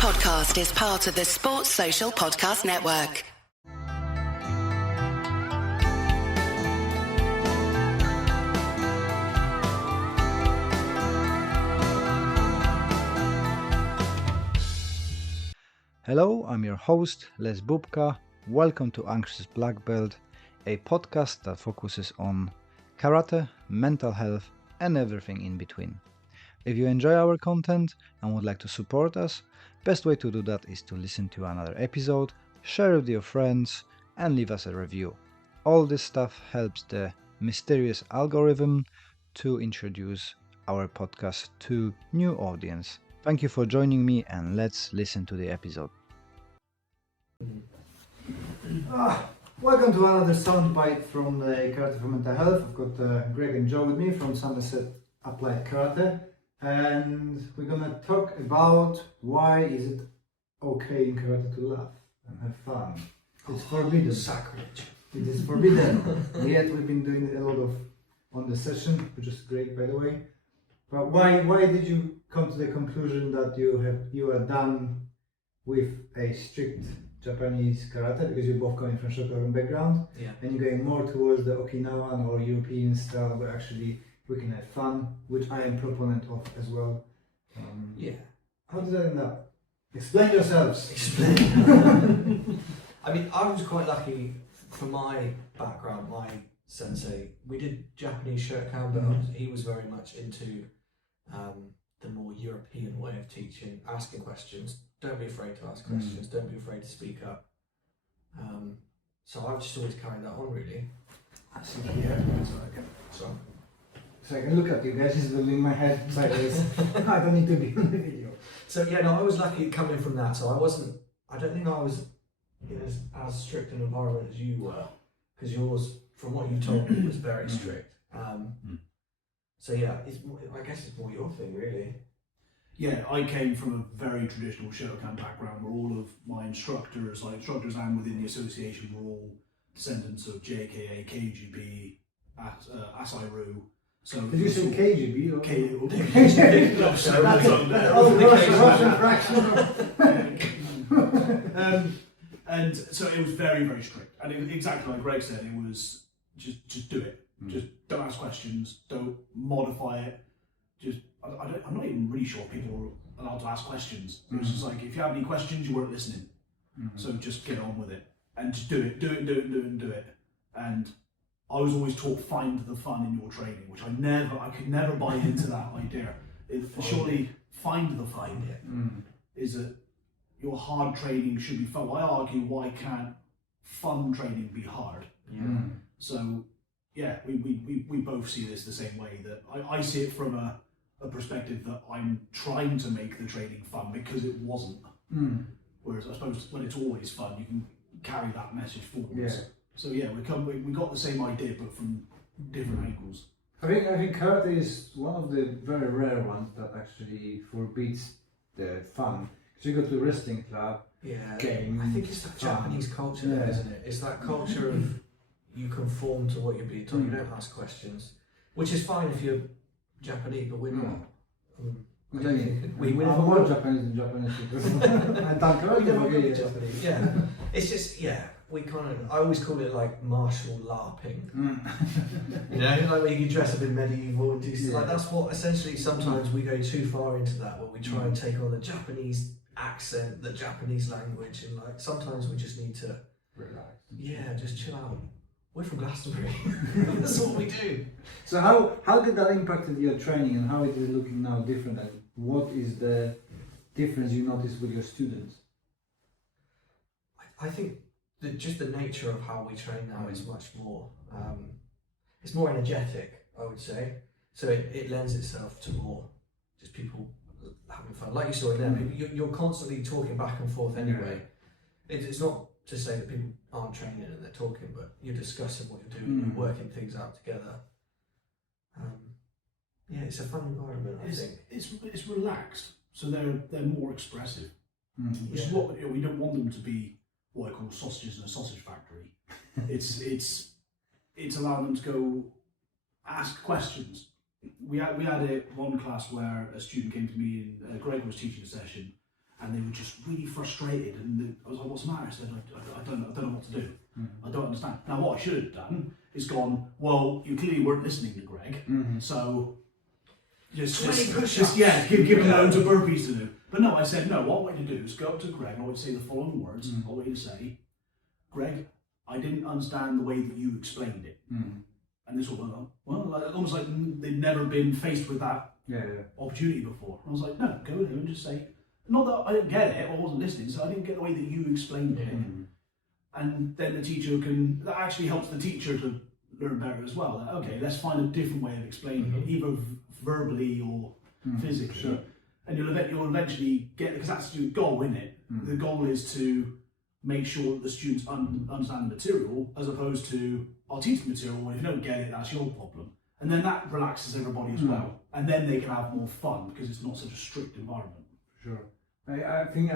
podcast is part of the Sports Social Podcast Network. Hello, I'm your host, Les Bubka. Welcome to Anxious Black Belt, a podcast that focuses on karate, mental health, and everything in between. If you enjoy our content and would like to support us, best way to do that is to listen to another episode, share with your friends, and leave us a review. All this stuff helps the mysterious algorithm to introduce our podcast to new audience. Thank you for joining me, and let's listen to the episode. Welcome to another soundbite from the Karate for Mental Health. I've got Greg and Joe with me from Somerset Applied Karate, and we're gonna talk about why is it okay in karate to laugh and have fun. It's forbidden. Sacrilege. It is forbidden. Yet we've been doing it a lot of on the session, which is great, by the way. But why did you come to the conclusion that you are done with a strict Japanese karate, because you're both coming from Shotokan background, and you're going more towards the Okinawan or European style where actually we can have fun, which I am proponent of as well. How did that end up? Explain yourselves. I mean, I was quite lucky for my background. My sensei, we did Japanese Shotokan, but he was very much into the more European way of teaching, asking questions. Don't be afraid to ask questions, don't be afraid to speak up. So I've just always carried that on, really. I see here, so I can look at you guys, just in my head sideways. I don't need to be on the video. So yeah, no, I was lucky coming from that, so I don't think I was in as strict an environment as you were, because yours, from what you told me, was very strict. So yeah, I guess it's more your thing, really. Yeah, I came from a very traditional Shotokan background where all of my instructors and within the association were all descendants of JKA, KGB, Asai-Ryu. So did you say KGB? Or? And so it was very, very strict. And exactly like Greg said, it was just do it. Just don't ask questions, don't modify it. I'm not even really sure people are allowed to ask questions. It was just like, if you have any questions, you weren't listening. So just get on with it and just do it. And I was always taught, find the fun in your training, which I could never buy into that idea. Surely find the fun is that your hard training should be fun. I argue, why can't fun training be hard? So yeah, we both see this the same way. That I see it from a perspective that I'm trying to make the training fun because it wasn't. Whereas I suppose when it's always fun, you can carry that message forwards. So yeah, we got the same idea but from different angles. I think karate is one of the very rare ones that actually forbids the fun. Because you go to a wrestling club, game. I think it's the Japanese culture there, isn't it? It's that culture of you conform to what you're being told. You don't ask questions, which is fine if you're Japanese, but we're not. I'm more Japanese than Japanese because I've done karate. Japanese. Yeah, it's just I always call it like martial LARPing. You know, like when you dress up in medieval and do stuff. Like that's what essentially sometimes we go too far into that, where we try and take on the Japanese accent, the Japanese language, and like sometimes we just need to relax. Yeah, just chill out. We're from Glastonbury. That's what we do. So how did that impact your training, and how is it looking now different? And what is the difference you notice with your students? I think that just the nature of how we train now is much more. It's more energetic, I would say. So it lends itself to more just people having fun. Like you saw in there, you're constantly talking back and forth anyway. It's not to say that people aren't training and they're talking, but you're discussing what you're doing, you're working things out together. It's a fun environment. I think it's relaxed, so they're more expressive, which is what we don't want them to be. What I call sausages in a sausage factory. It's allowing them to go ask questions. We had one class where a student came to me and Greg was teaching a session, and they were just really frustrated. And I was like, "What's the matter?" I said, "I don't know what to do. I don't understand." Now, what I should have done is gone, "Well, you clearly weren't listening to Greg, so just give him loads of burpees to do." But no, I said, "No, what I want you to do is go up to Greg, and I want you to say the following words. I want you to say, Greg, I didn't understand the way that you explained it." And this one went, like, almost like they'd never been faced with that opportunity before. And I was like, "No, go there and just say, not that I didn't get it, or I wasn't listening, so I didn't get the way that you explained it." And then the teacher that actually helps the teacher to learn better as well. That, okay, let's find a different way of explaining it, either verbally or physically. Sure. And you'll eventually get, because that's your goal, isn't it? The goal is to make sure that the students understand the material, as opposed to, "I'll teach the material, and if you don't get it, that's your problem." And then that relaxes everybody as well. And then they can have more fun, because it's not such a strict environment. Sure. I think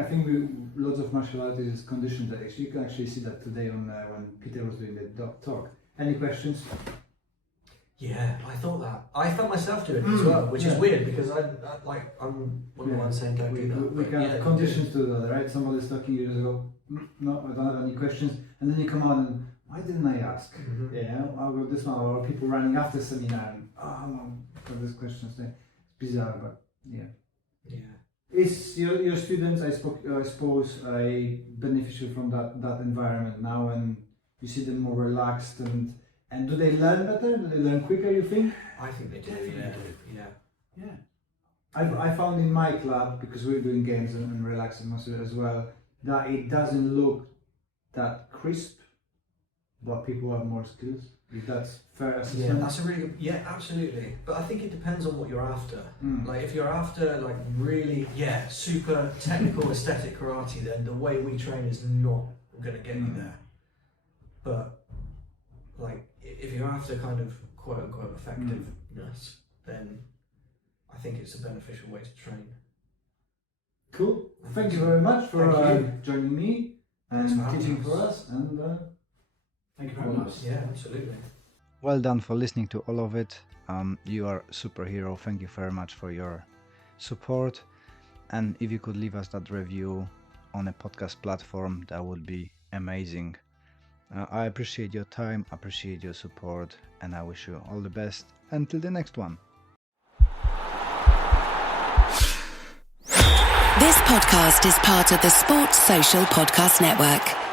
lots of martial arts is conditioned that you can actually see that today on when Peter was doing the talk. Any questions? Yeah, I thought that. I felt myself doing it as well, which is weird because I'm one of the ones saying don't do that. We can have conditions to that, right? Somebody's talking, you just go, "No, I don't have any questions," and then you come on and, "Why didn't I ask?" Yeah, I'll go this one, or people running after seminar and, no, for these questions. It's bizarre, but yeah. Is your students, I suppose, beneficial from that environment now, and you see them more relaxed, and do they learn better? Do they learn quicker, you think? I think they do. Yeah. I found in my club, because we're doing games and relaxing most of it as well, that it doesn't look that crisp, but people have more skills. If that's fair assessment. Yeah, that's a really good. Yeah, absolutely. But I think it depends on what you're after. Like if you're after like really super technical aesthetic karate, then the way we train is not going to get you there. But like if you're after kind of quote unquote effectiveness, then I think it's a beneficial way to train. Cool. Thank you very much for joining me and teaching for us. And thank you very much. Yeah, absolutely. Well done for listening to all of it. You are a superhero. Thank you very much for your support. And if you could leave us that review on a podcast platform, that would be amazing. I appreciate your time, appreciate your support, and I wish you all the best until the next one. This podcast is part of the Sports Social Podcast Network.